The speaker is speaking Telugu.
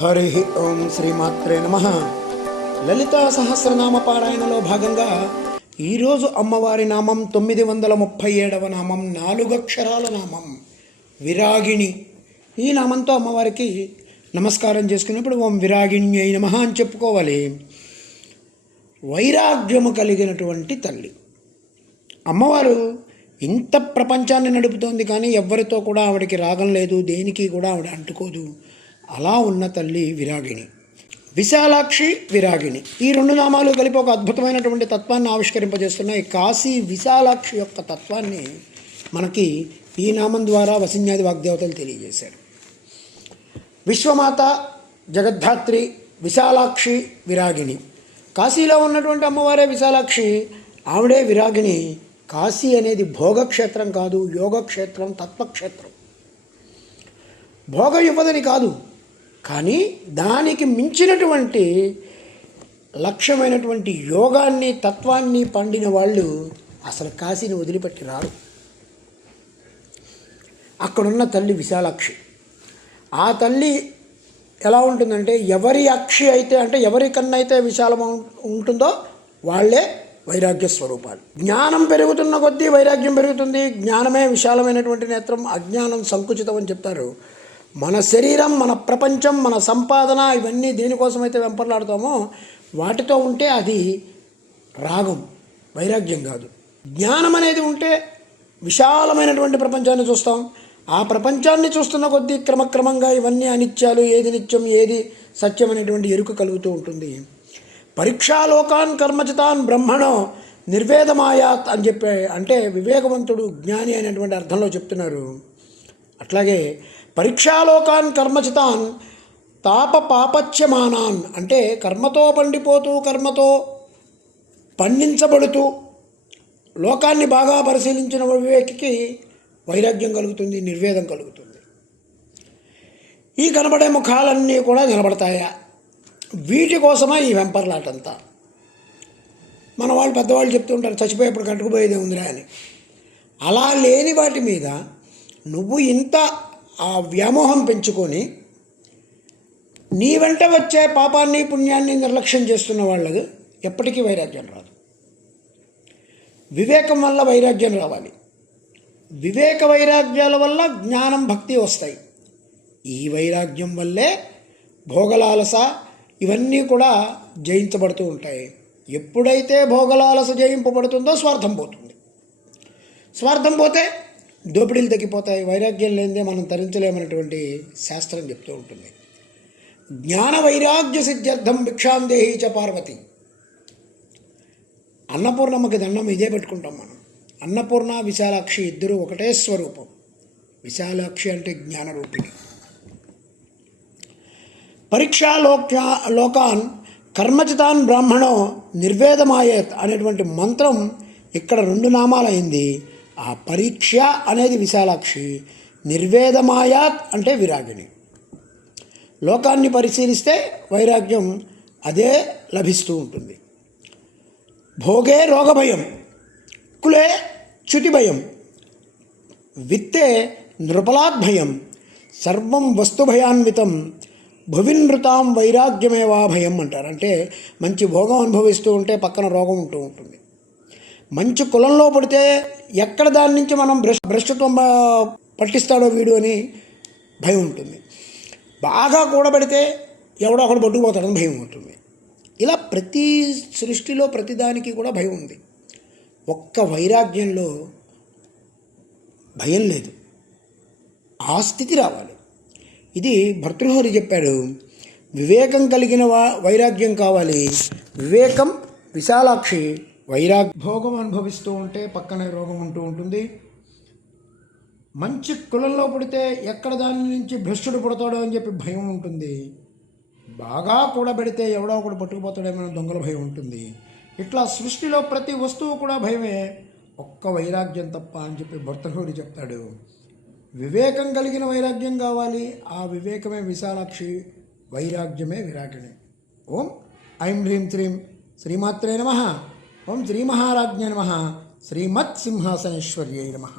హరి ఓం శ్రీమాత్రే నమః. లలితా సహస్రనామ పారాయణలో భాగంగా ఈరోజు అమ్మవారి నామం 937వ నామం, 4 అక్షరాల నామం విరాగిణి. ఈ నామంతో అమ్మవారికి నమస్కారం చేసుకున్నప్పుడు ఓం విరాగిణ్యై నమః అని చెప్పుకోవాలి. వైరాగ్యము కలిగినటువంటి తల్లి అమ్మవారు. ఇంత ప్రపంచాన్ని నడుపుతోంది, కానీ ఎవ్వరితో కూడా ఆవిడకి రాగం లేదు, దేనికి కూడా ఆవిడ అంటుకోదు. అలా ఉన్న తల్లి విరాగిణి. విశాలాక్షి, విరాగిణి ఈ 2 నామాలు కలిపి ఒక అద్భుతమైనటువంటి తత్వాన్ని ఆవిష్కరింపజేస్తున్నాయి. కాశీ విశాలాక్షి యొక్క తత్వాన్ని మనకి ఈ నామం ద్వారా వసిన్యాది వాగ్దేవతలు తెలియజేశారు. విశ్వమాత, జగద్ధాత్రి, విశాలాక్షి, విరాగిణి. కాశీలో ఉన్నటువంటి అమ్మవారే విశాలాక్షి, ఆవిడే విరాగిణి. కాశీ అనేది భోగక్షేత్రం కాదు, యోగక్షేత్రం, తత్వక్షేత్రం. భోగం ఇవ్వదని కాదు, కానీ దానికి మించినటువంటి లక్ష్యమైనటువంటి యోగాన్ని, తత్వాన్ని పండిన వాళ్ళు అసలు కాశీని వదిలిపెట్టి రారు. అక్కడున్న తల్లి విశాలాక్షి. ఆ తల్లి ఎలా ఉంటుందంటే, ఎవరి అక్షి అయితే, అంటే ఎవరికన్నైతే విశాలం ఉంటుందో వాళ్ళే వైరాగ్య స్వరూపాలు. జ్ఞానం పెరుగుతున్న కొద్దీ వైరాగ్యం పెరుగుతుంది. జ్ఞానమే విశాలమైనటువంటి నేత్రం, అజ్ఞానం సంకుచితం అని చెప్తారు. మన శరీరం, మన ప్రపంచం, మన సంపాదన, ఇవన్నీ దేనికోసమైతే వెంపర్లాడుతామో వాటితో ఉంటే అది రాగం, వైరాగ్యం కాదు. జ్ఞానం అనేది ఉంటే విశాలమైనటువంటి ప్రపంచాన్ని చూస్తాం. ఆ ప్రపంచాన్ని చూస్తున్న కొద్దీ క్రమక్రమంగా ఇవన్నీ అనిత్యాలు, ఏది నిత్యం, ఏది సత్యం అనేటువంటి ఎరుక కలుగుతూ ఉంటుంది. పరీక్షాలోకాన్ కర్మచితాన్ బ్రహ్మణో నిర్వేదమాయాత్ అని చెప్పే, అంటే వివేకవంతుడు, జ్ఞాని అనేటువంటి అర్థంలో చెప్తున్నారు. అట్లాగే పరీక్షాలోకాన్ కర్మచితాన్ తాప పాపచ్యమానాన్, అంటే కర్మతో పండిపోతూ, కర్మతో పండించబడుతూ లోకాన్ని బాగా పరిశీలించిన వివేకికి వైరాగ్యం కలుగుతుంది, నిర్వేదం కలుగుతుంది. ఈ కనబడే ముఖాలన్నీ కూడా నిలబడతాయా? వీటి కోసమే ఈ వెంపర్లాటంతా. మన వాళ్ళు పెద్దవాళ్ళు చెప్తుంటారు, చచ్చిపోయేప్పుడు కట్టుకుపోయేదే ఉందిరా అని. అలా లేని వాటి మీద నువ్వు ఇంత ఆ వ్యామోహం పెంచుకొని నీ వెంట వచ్చే పాపాన్ని, పుణ్యాన్ని నిర్లక్ష్యం చేస్తున్న వాళ్ళకు ఎప్పటికీ వైరాగ్యం రాదు. వివేకం వల్ల వైరాగ్యం రావాలి. వివేక వైరాగ్యాల వల్ల జ్ఞానం, భక్తి వస్తాయి. ఈ వైరాగ్యం వల్లే భోగలాలస ఇవన్నీ కూడా జయించబడుతూ ఉంటాయి. ఎప్పుడైతే భోగలాలస జయింపబడుతుందో స్వార్థం పోతుంది. స్వార్థం పోతే దోపిడీలు తగ్గిపోతాయి. వైరాగ్యం లేనిదే మనం తరించలేమనేటువంటి శాస్త్రం చెప్తూ ఉంటుంది. జ్ఞాన వైరాగ్య సిద్ధ్యర్థం భిక్షాం దేహి చ పార్వతి. అన్నపూర్ణమ్మకి దండం ఇదే పెట్టుకుంటాం మనం. అన్నపూర్ణ, విశాలాక్షి ఇద్దరు ఒకటే స్వరూపం. విశాలాక్షి అంటే జ్ఞానరూపిణి. లోకాన్ కర్మచితాన్ బ్రాహ్మణో నిర్వేదమాయత్ అనేటువంటి మంత్రం ఇక్కడ 2 నామాలైంది. ఆ పరీక్ష అనేది విశాలాక్షి, నిర్వేదమాయాత్ అంటే విరాగిణి. లోకాన్ని పరిశీలిస్తే వైరాగ్యం అదే లభిస్తూ ఉంటుంది. భోగే రోగభయం, కులే చ్యుతిభయం, విత్తే నృపలాద్భయం, సర్వం వస్తుభయాన్వితం, భువినృతాం వైరాగ్యమేవా భయం అంటారు. అంటే మంచి భోగం అనుభవిస్తూ ఉంటే పక్కన రోగం ఉంటూ ఉంటుంది. మంచి కులంలో పడితే ఎక్కడ దాని నుంచి మనం భ్రష్టత్వం పట్టిస్తాడో వీడు అని భయం ఉంటుంది. బాగా కూడబెడితే ఎవడో ఒకడు పట్టుకుపోతాడని భయం ఉంటుంది. ఇలా ప్రతి సృష్టిలో ప్రతిదానికి కూడా భయం ఉంది. ఒక్క వైరాగ్యంలో భయం లేదు. ఆ స్థితి రావాలి. ఇది భర్తృహరి చెప్పాడు. వివేకం కలిగిన వైరాగ్యం కావాలి. వివేకం విశాలాక్షి. భోగం అనుభవిస్తూ ఉంటే పక్కనే రోగం ఉంటూ ఉంటుంది. మంచి కులంలో పుడితే ఎక్కడ దాని నుంచి భ్రష్టుడు పుడతాడో అని చెప్పి భయం ఉంటుంది. బాగా కూడబెడితే ఎవడో ఒకడు పట్టుకుపోతాడేమో దొంగల భయం ఉంటుంది. ఇట్లా సృష్టిలో ప్రతి వస్తువు కూడా భయమే, ఒక్క వైరాగ్యం తప్ప అని చెప్పి భర్తృహరి చెప్తాడు. వివేకం కలిగిన వైరాగ్యం కావాలి. ఆ వివేకమే విశాలాక్షి, వైరాగ్యమే విరాగిణి. ఓం ఐం హ్రీం శ్రీం శ్రీమాత్రే నమః. ఓం శ్రీ మహారాజ్ఞే నమః. శ్రీమత్ సింహాసనేశ్వర్యై నమః.